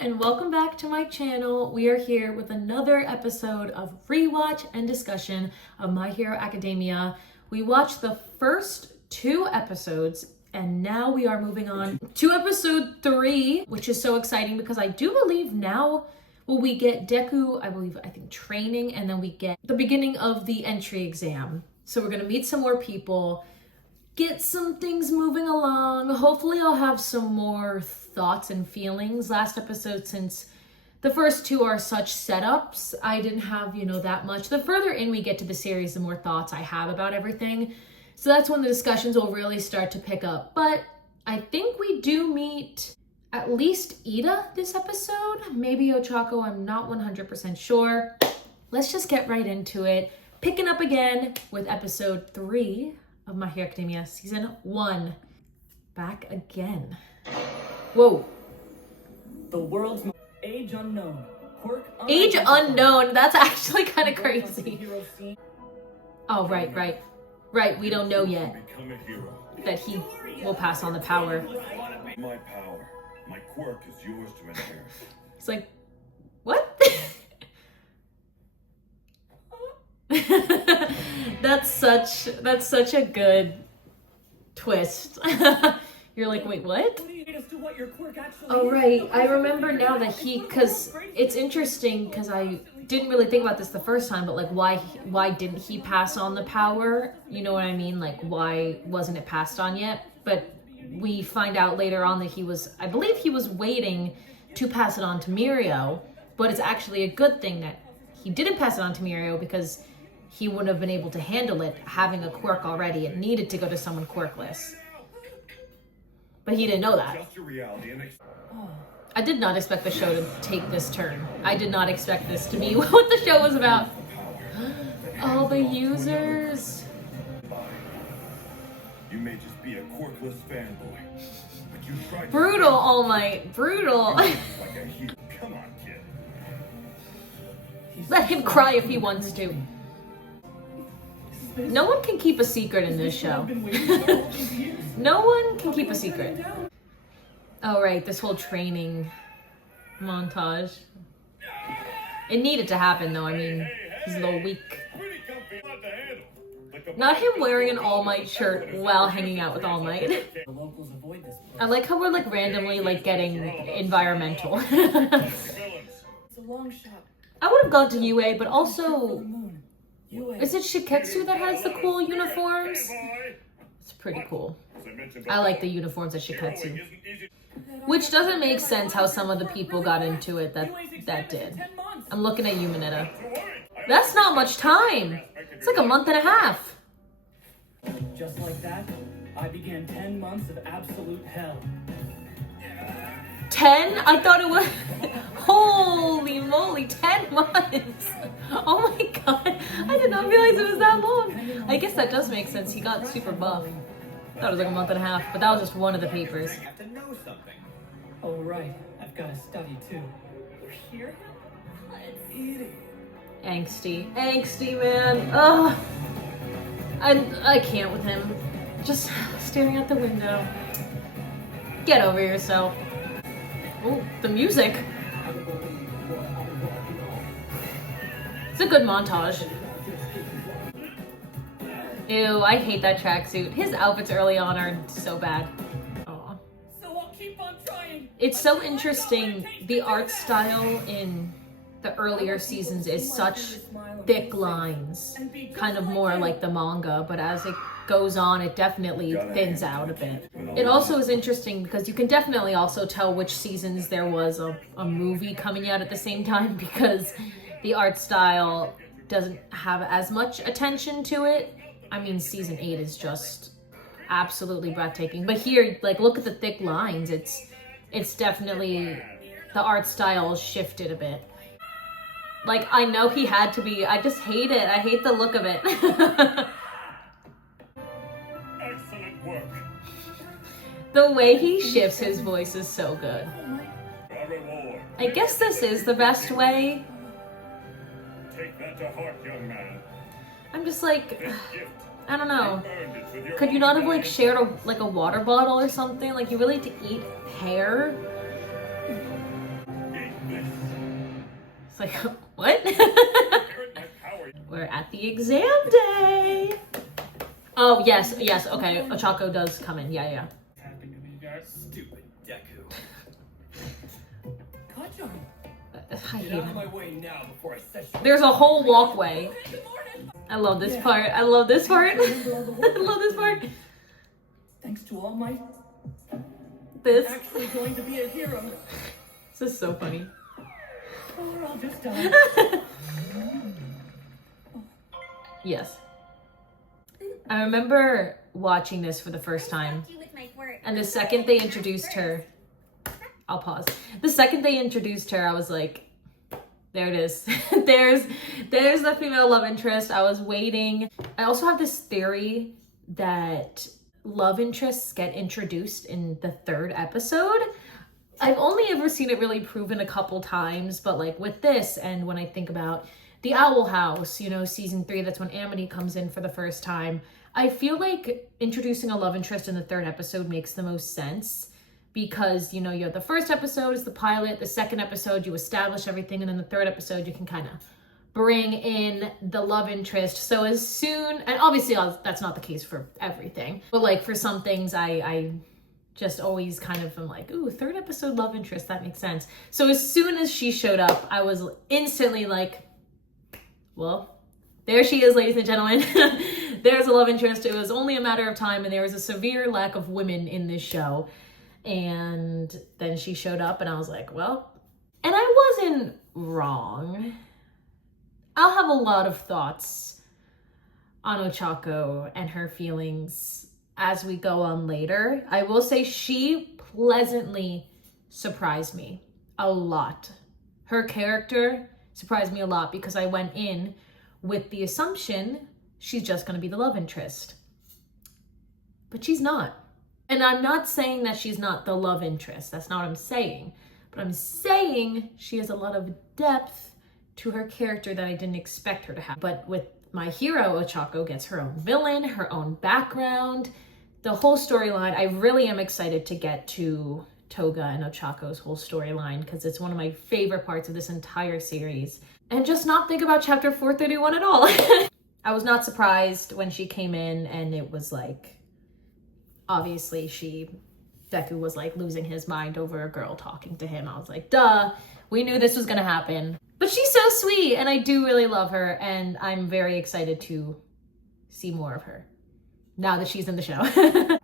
and welcome back to my channel. We are here with another episode of rewatch and discussion of My Hero Academia. We watched the first 2 episodes and now we are moving on to episode 3, which is so exciting because I do believe now we get Deku, I think training, and then we get the beginning of the entry exam. So we're gonna meet some more people, get some things moving along. Hopefully I'll have some more thoughts and feelings. Last episode, since the first 2 are such setups, I didn't have, that much. The further in we get to the series, the more thoughts I have about everything. So that's when the discussions will really start to pick up. But I think we do meet at least Ida this episode. Maybe Ochako, I'm not 100% sure. Let's just get right into it. Picking up again with episode 3 of My Hero Academia season 1. Back again. Whoa. The world's age unknown. Quirk age unknown. That's actually kind of crazy. Oh, right. We don't know yet that he will pass on the power. My power. My quirk is yours to inherit. It's like, what? That's such a good twist. You're like, wait, what? Oh, right. I remember now that because it's interesting because I didn't really think about this the first time, but like, why didn't he pass on the power? You know what I mean? Like, why wasn't it passed on yet? But we find out later on that I believe he was waiting to pass it on to Mirio, but it's actually a good thing that he didn't pass it on to Mirio because he wouldn't have been able to handle it having a quirk already. It needed to go to someone quirkless. But he didn't know that. I did not expect the show to take this turn. I did not expect this to be what the show was about. All the users. You may just be a quirkless fanboy, but you tried. Brutal, All Might. Brutal. Like a hero. Come on, kid. Let him cry if he wants to. No one can keep a secret in this show. No one can keep a secret. Oh, right, this whole training montage. It needed to happen, though. I mean, he's a little weak. Not him wearing an All Might shirt while hanging out with All Might. I like how we're like randomly like getting environmental. I would have gone to UA, but also, is it Shiketsu that has the cool uniforms? It's pretty cool. I like the uniforms at Shiketsu. Which doesn't make sense how some of the people got into it that did. I'm looking at you, Mineta. That's not much time. It's like a month and a half. Just like that, I began 10 months of absolute hell. 10? I thought it was... Holy moly, 10 months. Oh my god. I did not realize it was that long. I guess that does make sense. He got super buff. I thought it was like a month and a half, but that was just one of the papers. I have to know something. Oh, right. I've got to study too. You hear him? Let's eat it. Angsty, man. Ugh. I can't with him. Just staring at the window. Get over yourself. Oh, the music. It's a good montage. Ew, I hate that tracksuit. His outfits early on are so bad. Aww. So I'll keep on trying. It's so interesting. The art style in the earlier seasons is such thick lines, kind of more like the manga, but as it goes on, it definitely thins out a bit. It also is interesting because you can definitely also tell which seasons there was a movie coming out at the same time because the art style doesn't have as much attention to it. I mean, season 8 is just absolutely breathtaking. But here, like, look at the thick lines. It's definitely, the art style shifted a bit. Like, I know he had to be, I just hate it. I hate the look of it. Excellent work. The way he shifts his voice is so good. I guess this is the best way. Take that to heart, young man. I'm just like, I don't know. Could you not have like shared a water bottle or something? Like you really need to eat hair? like, what? We're at the exam day. Oh, yes, okay. Ochako does come in. Yeah. Happened to me, guys. Stupid Deku. Kajon. I hate Get out of him. my way now before I set you. There's a whole walkway. I love this part. I love this part. I love this part. Thanks to All Might, This. actually going to be a hero. This is so funny. Or I'll just die. Yes. I remember watching this for the first time. And the second they introduced her, I'll pause. The second they introduced her, I was like, there it is. there's the female love interest. I was waiting. I also have this theory that love interests get introduced in the 3rd episode. I've only ever seen it really proven a couple times, but like with this, and when I think about the Owl House, you know, season 3, that's when Amity comes in for the first time. I feel like introducing a love interest in the 3rd episode makes the most sense because, you know, you have the 1st episode is the pilot, the 2nd episode you establish everything, and then the 3rd episode you can kind of bring in the love interest. So as soon, and obviously that's not the case for everything, but like for some things I just always kind of am like, ooh, 3rd episode love interest, that makes sense. So as soon as she showed up, I was instantly like, well, there she is, ladies and gentlemen. There's a love interest. It was only a matter of time, and there was a severe lack of women in this show. And then she showed up, and I was like, well, and I wasn't wrong. I'll have a lot of thoughts on Ochako and her feelings as we go on later. I will say she pleasantly surprised me a lot. Her character surprised me a lot because I went in with the assumption she's just going to be the love interest. But she's not. And I'm not saying that she's not the love interest. That's not what I'm saying. But I'm saying she has a lot of depth to her character that I didn't expect her to have. But with my hero, Ochako gets her own villain, her own background, the whole storyline. I really am excited to get to Toga and Ochako's whole storyline because it's one of my favorite parts of this entire series. And just not think about chapter 431 at all. I was not surprised when she came in and it was like, obviously Deku was like losing his mind over a girl talking to him. I was like, duh, we knew this was gonna happen. But she's so sweet and I do really love her and I'm very excited to see more of her now that she's in the show.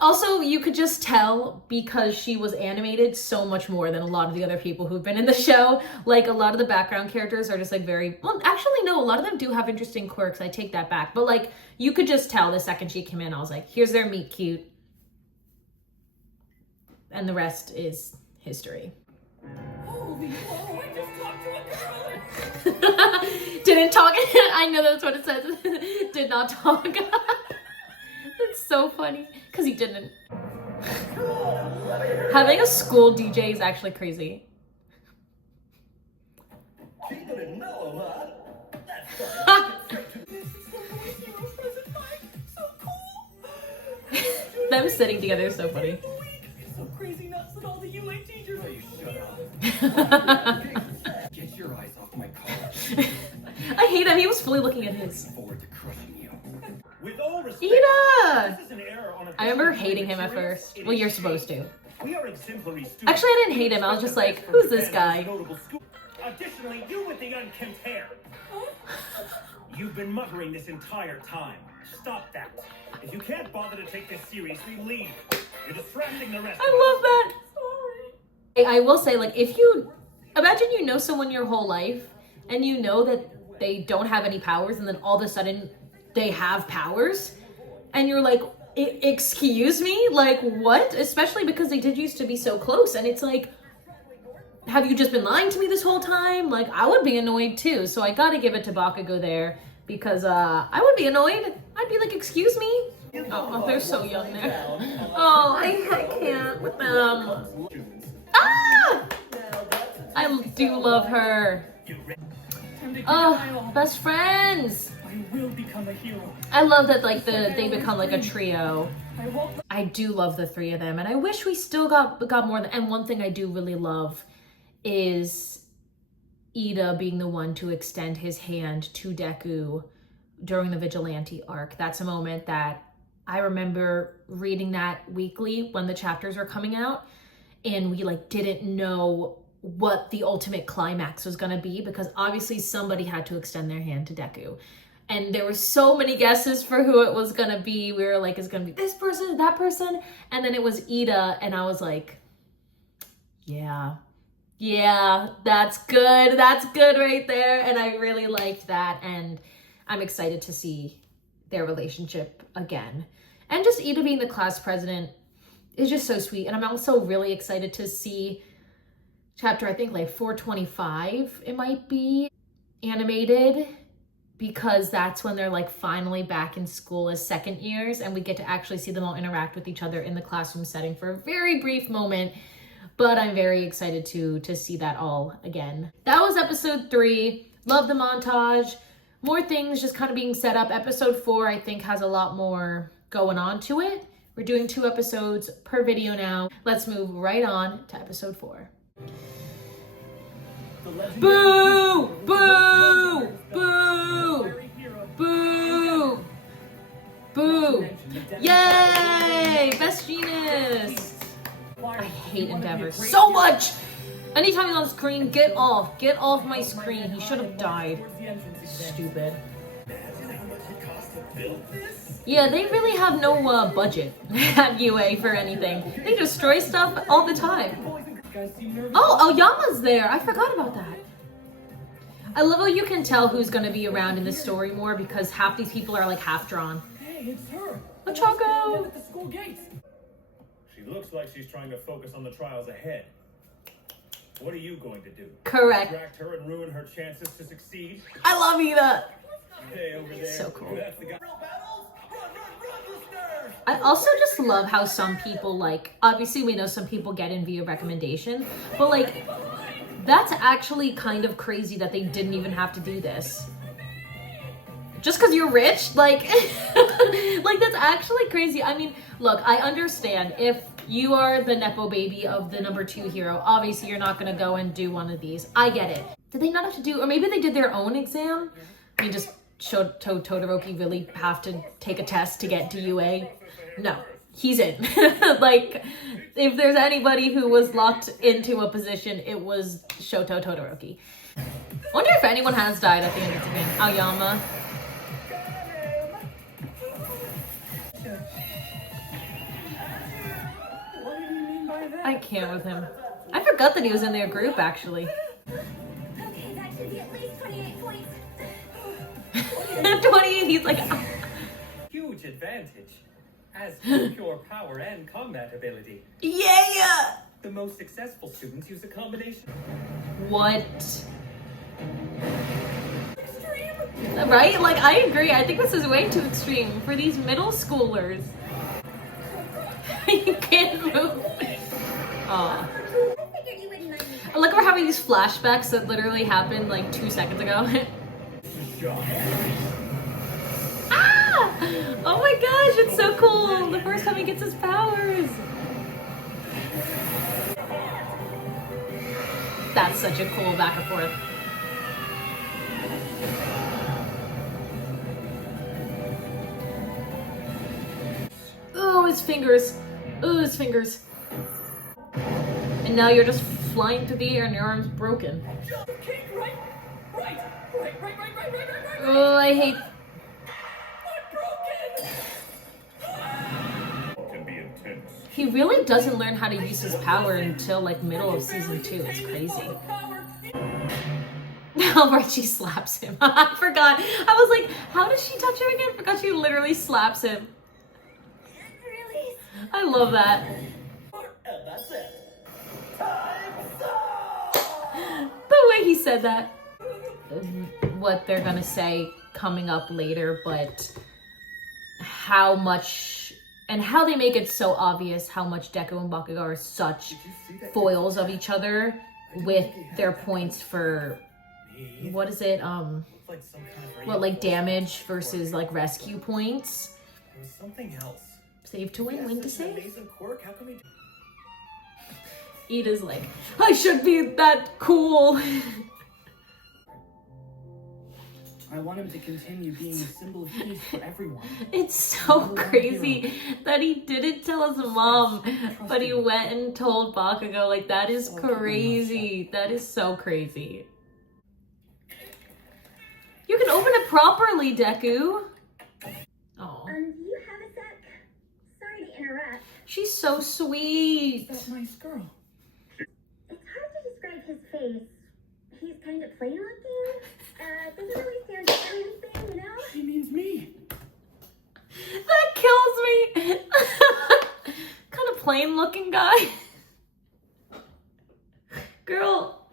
Also, you could just tell because she was animated so much more than a lot of the other people who've been in the show. Like a lot of the background characters are just like very, well, actually no, a lot of them do have interesting quirks. I take that back. But like you could just tell the second she came in, I was like, here's their meet cute. And the rest is history. Holy whoa, I just talked to a girl. Didn't talk. I know that's what it says. Did not talk. It's so funny because he didn't. Having a school DJ is actually crazy. Keep it in mellow, huh? Them sitting together is so funny. It's so crazy nuts that all the UA teachers are. You shut up. Get your eyes off my collar. I hate him. He was fully looking at his. Forward to crushing you. With all respect, Ida! this is an error on I remember hating him at first. Well, you're supposed to. We are exemplary students. Actually, I didn't hate him. I was just like, who's this guy? Additionally, you with the unkempt hair. You've been muttering this entire time. Stop that. If you can't bother to take this seriously, leave. You're distracting the rest of us. I love that. Sorry. I will say, like, if you imagine you know someone your whole life and you know that they don't have any powers and then all of a sudden they have powers and you're like, excuse me? Like, what? Especially because they did used to be so close and it's like, have you just been lying to me this whole time? Like, I would be annoyed too. So I gotta give it to Bakugo there because I would be annoyed. I'd be like, excuse me? Oh, they're so young there. Oh, I can't with them. Ah! I do love her. Oh, best friends. I will become a hero. I love that like they become like a trio. I won't. I do love the three of them and I wish we still got more than, and one thing I do really love is Ida being the one to extend his hand to Deku during the Vigilante arc. That's a moment that I remember reading that weekly when the chapters were coming out, and we like didn't know what the ultimate climax was going to be, because obviously somebody had to extend their hand to Deku. And there were so many guesses for who it was going to be. We were like, it's going to be this person, that person. And then it was Ida, and I was like, yeah, that's good. That's good right there. And I really liked that. And I'm excited to see their relationship again. And just Ida being the class president is just so sweet. And I'm also really excited to see chapter, I think like 425, it might be, animated, because that's when they're like finally back in school as second years, and we get to actually see them all interact with each other in the classroom setting for a very brief moment. But I'm very excited to see that all again. That was episode 3. Love the montage. More things just kind of being set up. Episode 4, I think, has a lot more going on to it. We're doing 2 episodes per video now. Let's move right on to episode 4. Boo! Boo! Boo! Boo! Boo! Yay! Best Genius! I hate Endeavor so much! Anytime he's on screen, get off. Get off my screen. He should have died. Stupid. Yeah, they really have no budget at UA for anything. They destroy stuff all the time. Oh, Aoyama's there. I forgot about that. I love how you can tell who's going to be around in this story more, because half these people are like half drawn. Hey, it's her. A Choco. At the school gates. She looks like she's trying to focus on the trials ahead. What are you going to do? Correct. Distract her and ruin her chances to succeed? I love Ida. Hey, over there. So cool. That's the guy. I also just love how some people, like, obviously we know some people get in via recommendation, but like, that's actually kind of crazy that they didn't even have to do this. Just because you're rich? Like, like, that's actually crazy. I mean, look, I understand if you are the Nepo baby of the number 2 hero, obviously you're not going to go and do one of these. I get it. Did they not have to do, or maybe they did their own exam? I mean, just Todoroki really have to take a test to get to UA? No, he's in. Like, if there's anybody who was locked into a position, it was Shoto Todoroki. I wonder if anyone has died at the end of the game. Aoyama. I can't with him. I forgot that he was in their group, actually. Okay, that should be at least 28 points. 28, he's like... Huge advantage. As pure power and combat ability. Yeah! The most successful students use a combination. What? Right? Like, I agree. I think this is way too extreme for these middle schoolers. You can't move. Aw. I figured you wouldn't mind me. I like we're having these flashbacks that literally happened like 2 seconds ago. Ah! Oh my gosh, it's so cool! The first time he gets his powers! That's such a cool back and forth. Oh, his fingers. Oh, his fingers. And now you're just flying through the air and your arm's broken. Oh, I hate... Can be intense. He really doesn't learn how to use his power until like middle of season 2. It's crazy. Oh, right, she slaps him. I forgot. I was like, how does she touch him again? I forgot she literally slaps him. Release. I love that. And that's it. The way he said that. What they're gonna say coming up later, but how much and how they make it so obvious how much Deku and Bakugo are such foils of each other with their points for what is it? What, like damage versus like rescue points? It was something else. Save to win, win to Such an save. amazing quirk. How come he... Ida's like, I should be that cool. I want him to continue being a symbol of peace for everyone. It's so crazy that he didn't tell his mom, but he went and told Bakugo. Like, that is crazy. That is so crazy. You can open it properly, Deku. Oh. Do you have a sec? Sorry to interrupt. She's so sweet. That nice girl. It's hard to describe his face. He's kind of plain looking. Doesn't really stand out or anything, you know? She means me. That kills me. Kind of plain looking guy. Girl.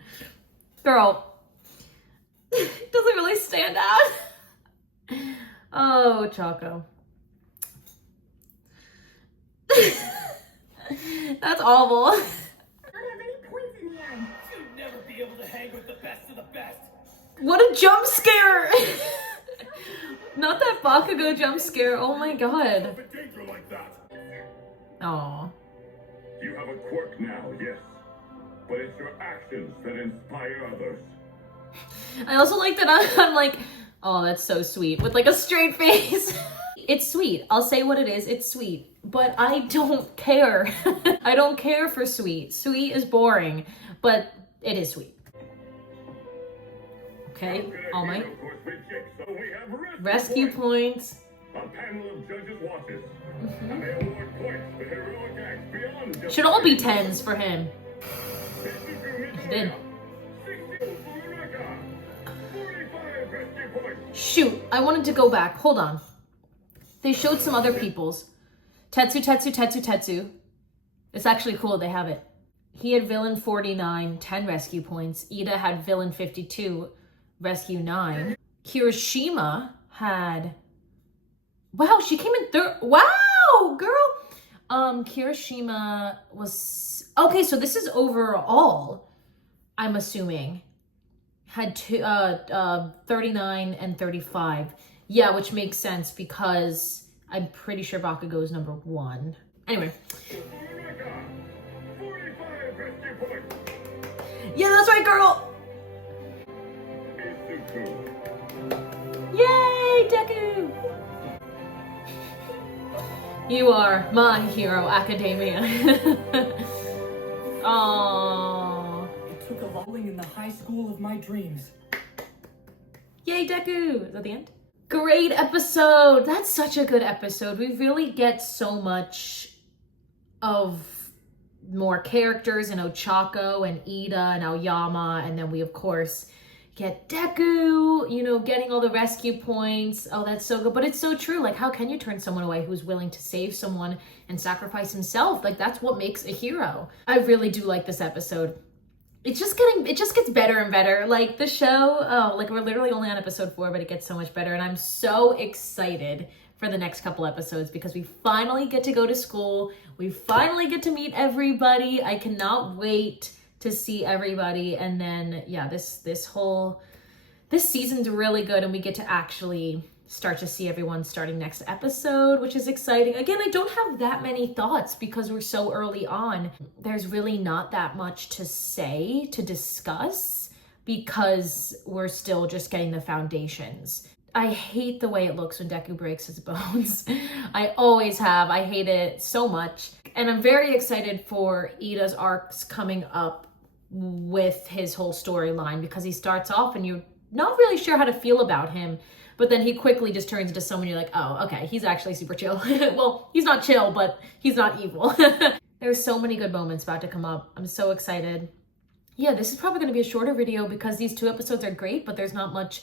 Doesn't really stand out. Oh, Choco. That's awful. I don't have any points in the end. You'd never be able to hang with the best of the best. What a jump scare! Not that Bakugo jump scare. Oh my god. Like that. Aw. You have a quirk now, yes. But it's your actions that inspire others. I also like that I'm like, oh, that's so sweet, with like a straight face. It's sweet. I'll say what it is. It's sweet. But I don't care. I don't care for sweet. Sweet is boring, but it is sweet. Okay, All Might. Rescue points. A panel of judges watches. And they award points for heroic acts beyond just... Should all be 10s for him. Did. Shoot, I wanted to go back. Hold on. They showed some other people's. Tetsu. It's actually cool they have it. He had villain 49, 10 rescue points. Ida had villain 52, rescue 9. Kirishima had... Wow, she came in third. Wow, girl. Kirishima was... Okay, so this is overall, I'm assuming. Had 39 and 35. Yeah, which makes sense because I'm pretty sure Bakugo is number 1. Anyway. Yeah, that's right, girl. Yay, Deku. You are My Hero Academia. Aww. It took a falling in the high school of my dreams. Yay, Deku! Is that the end? Great episode! That's such a good episode. We really get so much of more characters in Ochako and Ida and Aoyama, and then we, of course, get Deku, you know, getting all the rescue points. Oh, that's so good. But it's so true. Like, how can you turn someone away who's willing to save someone and sacrifice himself? Like, that's what makes a hero. I really do like this episode. It just gets better and better. Like, the show, oh, like, we're literally only on episode 4, but it gets so much better. And I'm so excited for the next couple episodes because we finally get to go to school. We finally get to meet everybody. I cannot wait to see everybody. And then, yeah, this season's really good, and we get to actually start to see everyone starting next episode, which is exciting. Again, I don't have that many thoughts because we're so early on. There's really not that much to say, to discuss, because we're still just getting the foundations. I hate the way it looks when Deku breaks his bones. I always have. I hate it so much. And I'm very excited for Ida's arcs coming up with his whole storyline, because he starts off and you're not really sure how to feel about him, but then he quickly just turns into someone you're like, oh, okay, he's actually super chill. Well, he's not chill, but he's not evil. There's so many good moments about to come up. I'm so excited. Yeah, this is probably going to be a shorter video because these 2 episodes are great, but there's not much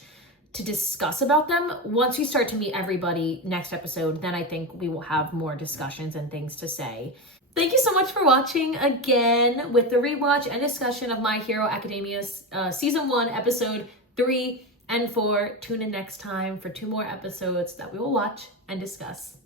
to discuss about them. Once we start to meet everybody next episode, then I think we will have more discussions and things to say. Thank you so much for watching again with the rewatch and discussion of My Hero Academia Season 1, Episode 3 and 4. Tune in next time for 2 more episodes that we will watch and discuss.